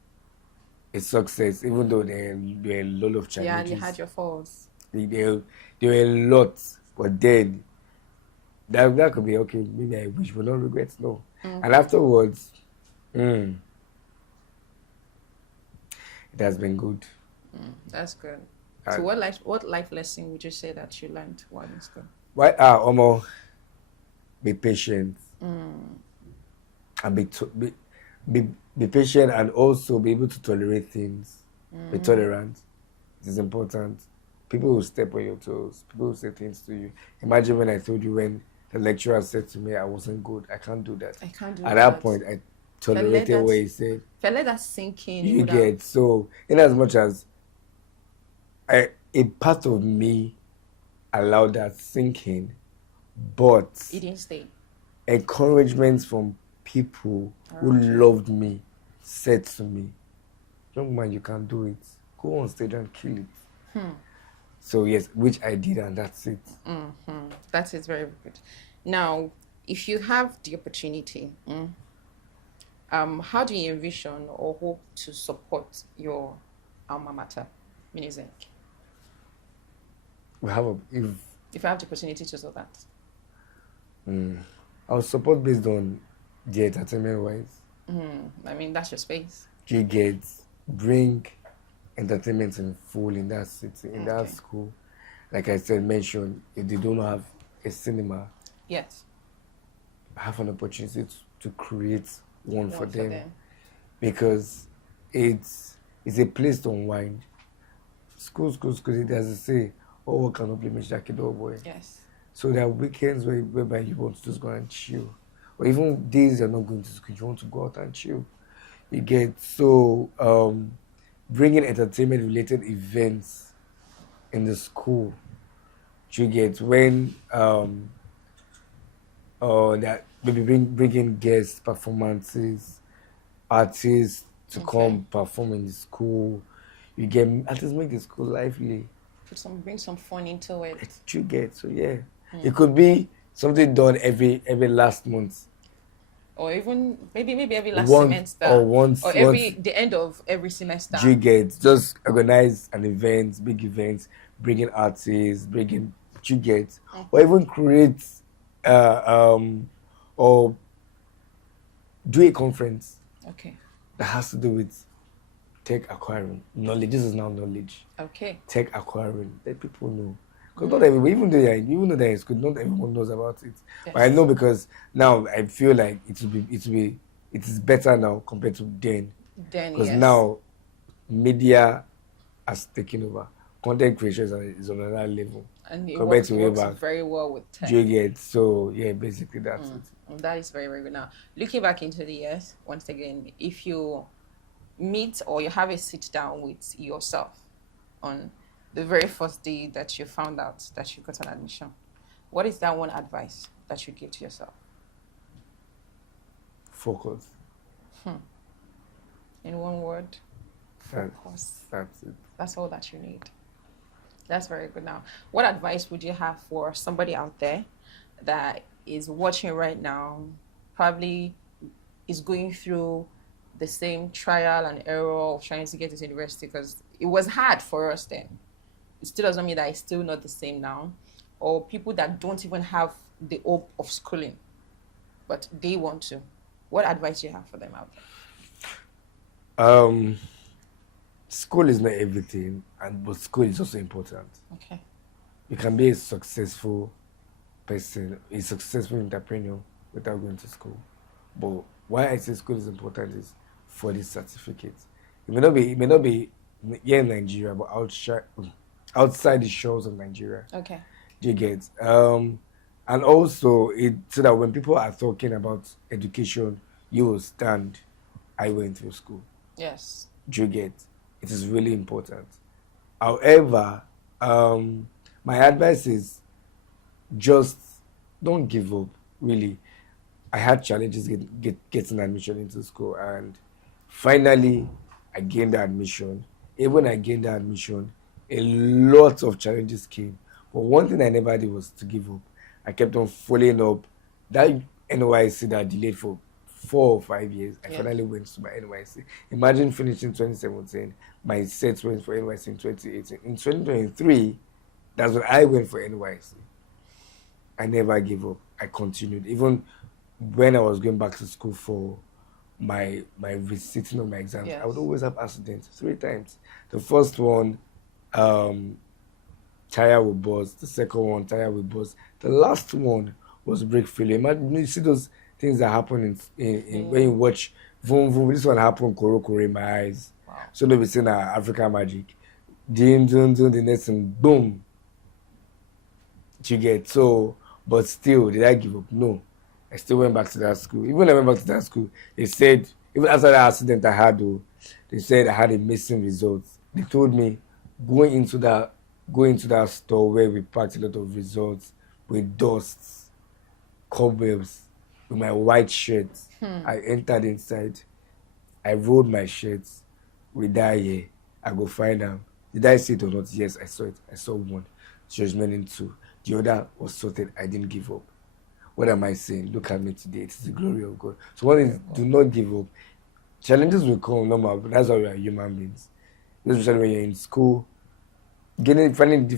a success, even though there were a lot of challenges. Yeah, you had your faults. There were a lot, but then that could be okay. Maybe I wish, but no regrets, no. And afterwards, it has been good. That's good. So what life lesson would you say that you learned while in school? Omo, be patient. And be patient, and also be able to tolerate things. Be tolerant. It is important. People will step on your toes. People will say things to you. Imagine when I told you, when the lecturer said to me I wasn't good. I can't do that. I can't do that. At that point, I tolerated what he said. If I let that sink in. You get? So, in as much as a part of me allowed that sink in, but it didn't stay. Encouragements from people who loved me said to me, young man, you can do it. Go on stage and kill it. So yes, which I did, and that's it. That is very good. Now, if you have the opportunity, how do you envision or hope to support your alma mater, Unizik? If you have the opportunity to do that, I'll support based on the entertainment wise. I mean, that's your space. You get? bring entertainment in full in that city, in that school. Like I said, mentioned, if they don't have a cinema, Yes. have an opportunity to create one for them. Because it's a place to unwind. School, it doesn't say, oh, cannot play Mr. Kido boy. Yes. So there are weekends whereby you want to just go and chill. Or even days you're not going to school, you want to go out and chill. You get, so bringing entertainment related events in the school, you get, when that maybe bringing guest performances, artists to come perform in the school. You get, at least make the school lively. Bring some fun into it. You get, so yeah. It could be something done every last month. Or even maybe every last semester. Or the end of every semester. You get, just organize an event, big events, bring in artists, you get. Or even create or do a conference. Okay. That has to do with tech acquiring. Knowledge. This is now knowledge. Okay. Tech acquiring. Let people know. Because not everyone, even though they're in school, not everyone knows about it. Yes. But I know, because now I feel like it is better now compared to then. Because now media has taken over. Content creation is on another level. And it works very well with tech. You get, so yeah, basically that's it. That is very, very good. Now, looking back into the years, once again, if you meet or you have a sit down with yourself on the very first day that you found out that you got an admission, what is that one advice that you give to yourself? Focus. In one word, focus. That's it. That's all that you need. That's very good. Now, what advice would you have for somebody out there that is watching right now, probably is going through the same trial and error of trying to get to university? Because it was hard for us then. It still doesn't mean that it's still not the same now. Or people that don't even have the hope of schooling, but they want to. What advice do you have for them out there? School is not everything, but school is also important. Okay. You can be a successful person, a successful entrepreneur without going to school. But why I say school is important is for the certificate. It may not be here in Nigeria, but outside the shores of Nigeria. Okay. Do you get? And also so that when people are talking about education, you will stand, I went through school. Yes. Do you get? It is really important. However, my advice is just don't give up, really. I had challenges getting admission into school, and finally I gained the admission. Even when I gained the admission, a lot of challenges came. But one thing I never did was to give up. I kept on following up. That NYC that delayed for 4 or 5 years, I finally went to my NYC. Imagine finishing 2017, my set went for NYC in 2018. In 2023, that's when I went for NYC. I never gave up. I continued. Even when I was going back to school for my resitting of my exams, I would always have accidents 3 times. The first one, tire would burst. The second one, tire would burst. The last one was brake failure. Imagine, you see those things that happen in when you watch vroom vroom. This one happened koro in my eyes. Wow. So they'll be saying African magic. Ding ding ding, the next thing, boom. You get, so, but still, did I give up? No. I still went back to that school. Even when I went back to that school, they said, even after that accident I had, they said I had a missing result. They told me, go into that store where we packed a lot of results with dust, cobwebs, with my white shirt. I entered inside. I rolled my shirts with that here. I go find them. Did I see it or not? Yes, I saw it. I saw one. Judgment in 2. The other was sorted. I didn't give up. What am I saying? Look at me today. It is the glory of God. So one is, do not give up. Challenges will come, normal, but that's why we are human beings. Especially when you're in school, finding it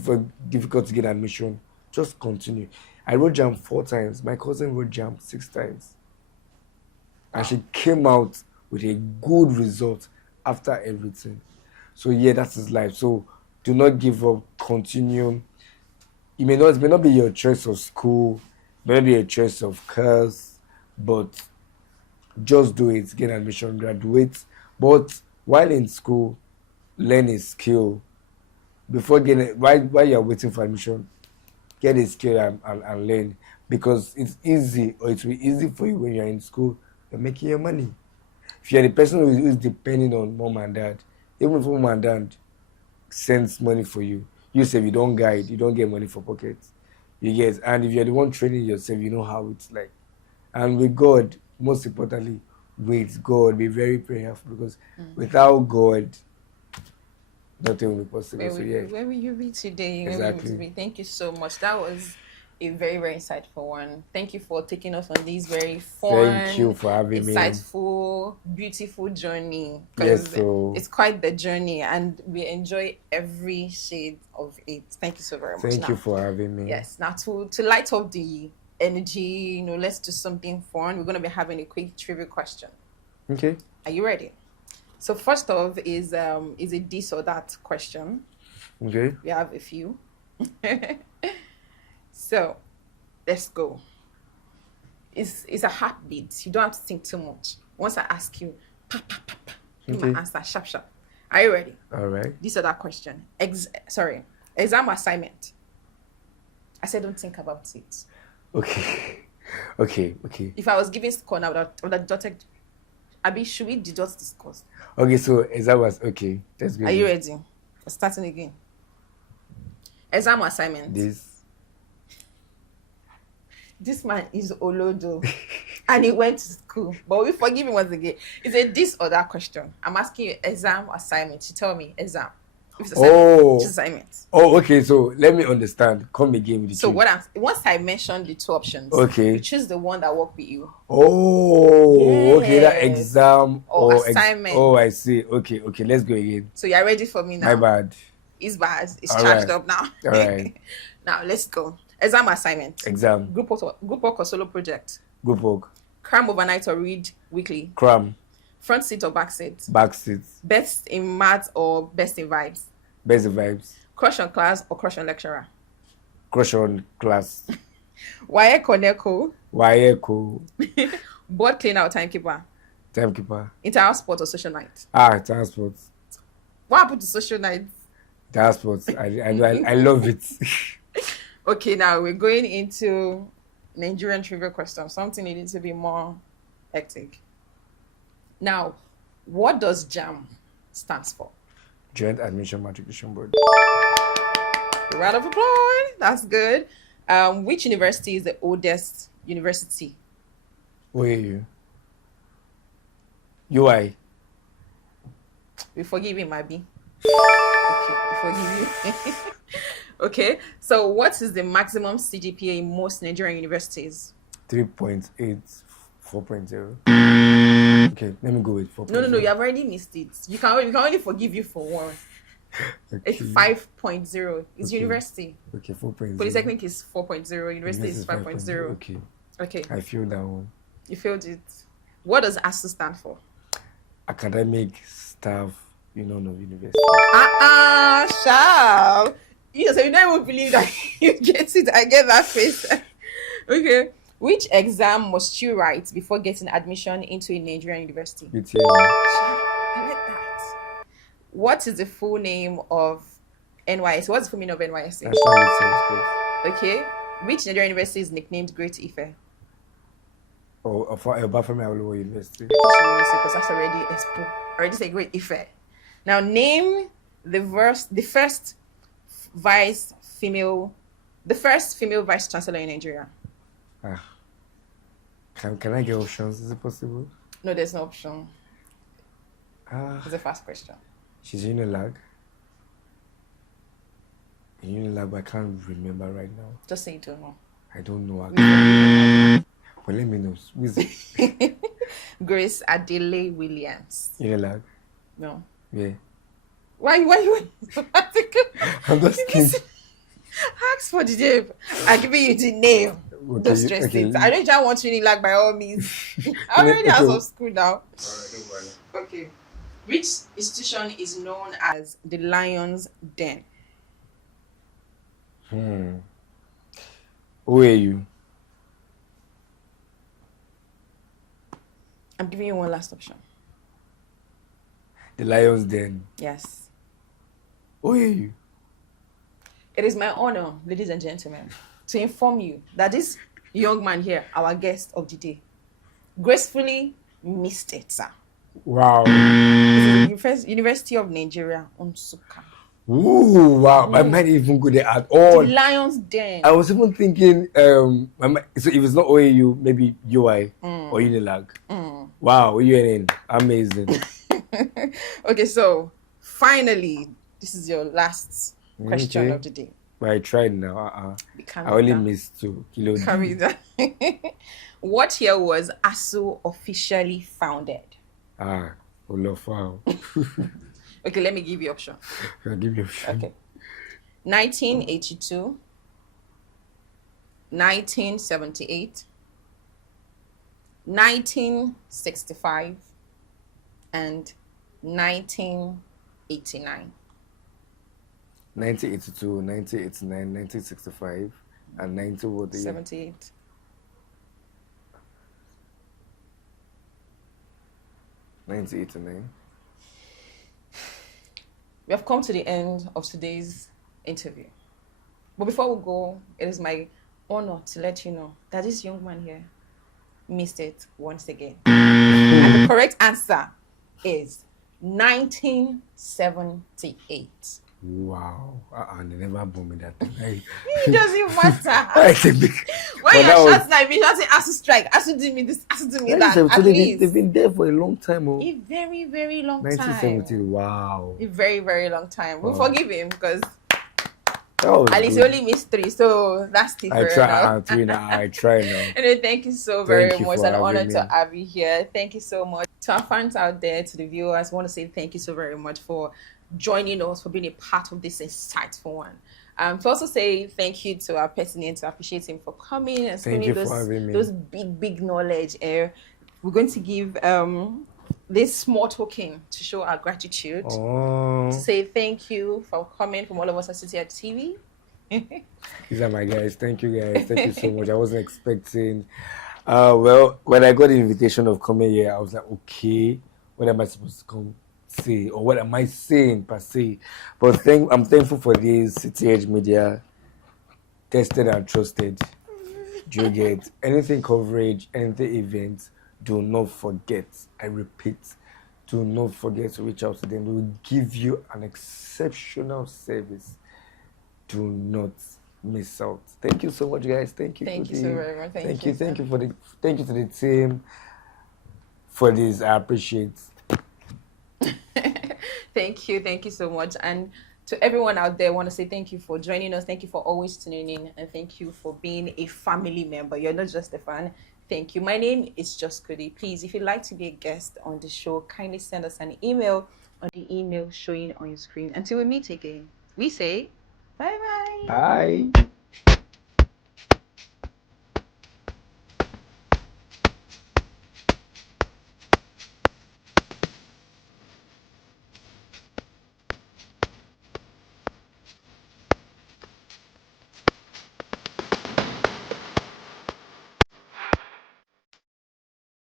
difficult to get admission, just continue. I wrote Jamb 4 times. My cousin wrote Jamb 6 times. And she came out with a good result after everything. So yeah, that's his life. So do not give up. Continue. It may not be your choice of school, may not be your choice of course, but just do it. Get admission, graduate. But while in school, learn a skill. Before getting while you're waiting for admission, get a skill and learn, because it's easy, or it will be easy for you when you're in school. You're making your money. If you're the person who is depending on mom and dad, even if mom and dad sends money for you, you say you don't guide, you don't get money for pockets. You get, and if you're the one training yourself, you know how it's like. And with God, most importantly, with God, be very prayerful, because without God, nothing will be possible. Where will you be today? Exactly. Thank you so much. That was a very, very insightful one. Thank you for taking us on this very fun, Thank you for having me. Insightful, beautiful journey. Yes, Because so it's quite the journey, and we enjoy every shade of it. Thank you so very much. Thank you for having me. Yes. Now to light up the energy, let's do something fun. We're gonna be having a quick trivia question. Okay. Are you ready? So first off is a this or that question. Okay. We have a few. So let's go. It's a heartbeat. You don't have to think too much. Once I ask you, pa, pa, pa, pa, you Okay. might answer sharp, sharp. Are you ready? All right. This or that question. Exam assignment. I said don't think about it. Okay. Okay. If I was giving score now, I would have jotted. Abi, should we just discuss? Okay, so exam was okay. Let's go. Are you ready? We're starting again. Exam assignment. This man is Olodo and he went to school. But we forgive him once again. It's a this or that question. I'm asking you exam assignment. You tell me exam. If it's assignment, it's assignment. Oh, okay. So let me understand. Come again with the So truth. once I mentioned the two options, Okay. you choose the one that work with you. Oh, okay. That Yes. exam Or assignment. I see. Okay. Let's go again. So you're ready for me now? My bad. It's bad. It's All charged right. up now. All right. Now let's go. Exam assignment. Exam. Group work or solo project. Group work. Cram overnight or read weekly. Cram. Front seat or back seat. Back seat. Best in maths or best in vibes. Best vibes. Crush on class or crush on lecturer. Crush on class. WAEC or NECO. WAEC. Board cleaner or timekeeper. Timekeeper. Inter-house sport or social night. Transport. What happened to social night? Transport. I love it. Okay, now we're going into Nigerian trivia questions. Something needing to be more hectic. Now, what does Jamb stands for? Joint Admission Matriculation Board. Round of applause. That's good. Which university is the oldest university? Where are you? UI. We forgive him, Abi. Okay, we forgive you. Okay, so what is the maximum CGPA in most Nigerian universities? 3.8, 4.0. Okay, let me go with 4.0. No, you have already missed it. We can only forgive you for one. Okay. It's 5.0. It's Okay. university. Okay, 4.0. Polytechnic is 4.0. University is 5.0. Okay, Okay, I feel that one. you failed it. What does ASU stand for? Academic Staff Union of University. Sharp. You don't even believe that you get it. I get that face. Okay. Which exam must you write before getting admission into a Nigerian university? BTM. I like that. What is the full name of NYSC? What's the full meaning of NYSC? National Youth Service Corps. Okay. Which Nigerian university is nicknamed Great Ife? Bafemi Awolowo University. Because that's already expo. Already say Great Ife. Now name the first female vice chancellor in Nigeria. Can I get options? Is it possible? No, there's no option. It's the first question. She's Unilag. Unilag, but I can't remember right now. Just say you don't know. I don't know. But let me know. Who is it? Grace Adele Williams. Unilag. No. Yeah. Why you I'm just kidding. Ask for the name. I'm giving you the name. Okay, Don't stress okay. it. I don't just want Unilag by all means. I already out of school now. Alright, don't worry. Okay. Which institution is known as the Lion's Den? Who are you? I'm giving you one last option. The Lion's Den. Yes. Who are you? It is my honor, ladies and gentlemen, to inform you that this young man here, our guest of the day, gracefully missed it, sir. Wow. University of Nigeria, Nsukka. Ooh, wow. My mind even good at all. The Lion's Den. I was even thinking, so if it's not OAU, maybe UI or Unilag. Wow, what you in? Amazing. Okay, so finally, this is your last question of the day. But I tried now. I only missed 2 kilos. What year was ASU officially founded? Olofao. Okay, let me give you option. I'll give you option. Okay. 1982, 1978, 1965, and 1989. 1982, 1989, 1965, and 78. $1989. We have come to the end of today's interview. But before we go, it is my honor to let you know that this young man here missed it once again. And the correct answer is 1978. Wow. They never bombed me that thing. It doesn't matter. When you're shouting, I mean, shouting, ASU strike, ASU do me this, ASU do me that. They've been there for a long time. A very, very long 1970, time. wow. A very, very long time. We'll forgive him because at least he only missed 3, so that's still I try now. Anyway, thank you so very much. It's an honor to have you here. Thank you so much. To our fans out there, to the viewers, I want to say thank you so very much for joining us, for being a part of this insightful one. To also say thank you to our president, to appreciate him for coming and spending those big knowledge. We're going to give this small token to show our gratitude. To say thank you for coming from all of us at City at TV. These are my guys. Thank you guys. Thank you so much. I wasn't expecting. Well, when I got the invitation of coming here, I was like, okay, what am I supposed to come say, or what am I saying per se? But I'm thankful for this City Edge Media, tested and trusted. Do you get anything coverage, anything events? Do not forget. I repeat, do not forget to reach out to them. They will give you an exceptional service. Do not miss out. Thank you so much, guys. Thank you. Thank you so very much. Thank you to the team for this. I appreciate. Thank you so much. And to everyone out there, I want to say thank you for joining us. Thank you for always tuning in, and thank you for being a family member. You're not just a fan. Thank you. My name is Just Kudi. Please, if you'd like to be a guest on the show, kindly send us an email on the email showing on your screen. Until we meet again, we say bye-bye. Bye.